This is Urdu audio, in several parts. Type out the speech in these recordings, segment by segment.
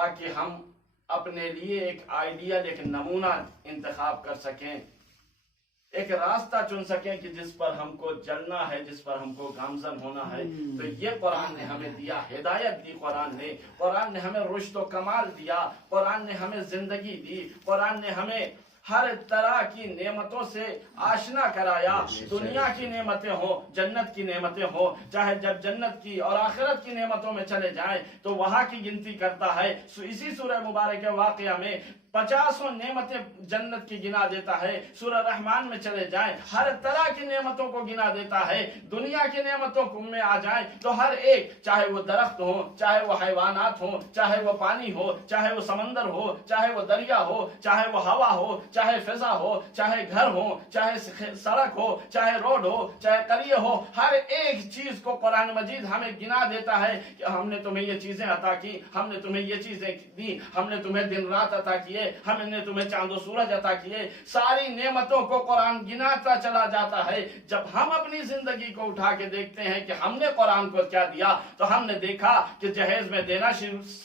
تاکہ ہم اپنے لیے ایک آئیڈیل، ایک نمونہ انتخاب کر سکیں، ایک راستہ چن سکیں کہ جس پر ہم کو چلنا ہے، جس پر ہم کو گامزن ہونا ہے۔ تو یہ قرآن نے ہمیں دیا، ہدایت دی قرآن نے ہمیں رشد و کمال دیا، قرآن نے ہمیں زندگی دی، قرآن نے ہمیں ہر طرح کی نعمتوں سے آشنا کرایا، دنیا کی نعمتیں ہوں، جنت کی نعمتیں ہوں، چاہے جب جنت کی اور آخرت کی نعمتوں میں چلے جائیں تو وہاں کی گنتی کرتا ہے۔ اسی سورہ مبارک واقعہ میں 50 نعمتیں جنت کی گنا دیتا ہے، سورہ رحمان میں چلے جائیں ہر طرح کی نعمتوں کو گنا دیتا ہے۔ دنیا کی نعمتوں میں آ جائیں تو ہر ایک، چاہے وہ درخت ہو، چاہے وہ حیوانات ہو، چاہے وہ پانی ہو، چاہے وہ سمندر ہو، چاہے وہ دریا ہو، چاہے وہ ہوا ہو، چاہے فضا ہو، چاہے گھر ہو، چاہے سڑک ہو، چاہے روڈ ہو، چاہے قریہ ہو، ہر ایک چیز کو قرآن مجید ہمیں گنا دیتا ہے کہ ہم نے تمہیں یہ چیزیں عطا کی، ہم نے تمہیں یہ چیزیں دی، ہم نے تمہیں دن رات عطا کیے، ہم نے تمہیں چاند و سورج عطا کیے۔ ساری نعمتوں کو قرآن گناتا چلا جاتا ہے۔ جب ہم اپنی زندگی کو اٹھا کے دیکھتے ہیں کہ ہم نے قرآن کو کیا دیا، تو ہم نے دیکھا کہ جہیز میں دینا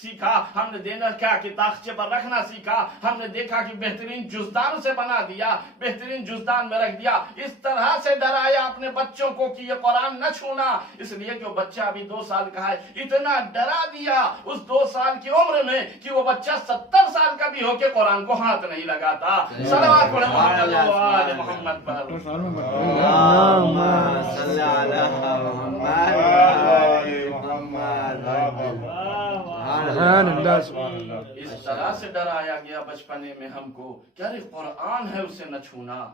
سیکھا، ہم نے دینا کیا کہ تاخچے پر رکھنا سیکھا، ہم نے دیکھا کہ بہترین جزدان سے بنا دیا، بہترین جزدان میں رکھ دیا۔ اس طرح سے ڈرایا اپنے بچوں کو کہ یہ قرآن نہ چھونا، اس لیے کہ وہ بچہ ابھی 2 سال کا ہے، اتنا ڈرا دیا اس 2 سال کی عمر میں کہ وہ بچہ 70 سال کا بھی ہو کے قرآن کو ہاتھ نہیں لگاتا۔ صلوات پڑھیں محمد و آل محمد پر۔ اللہم صلی علی محمد۔ اس طرح سے ڈرایا گیا بچپنے میں ہم کو کہ ارے قرآن ہے اسے نہ چھونا۔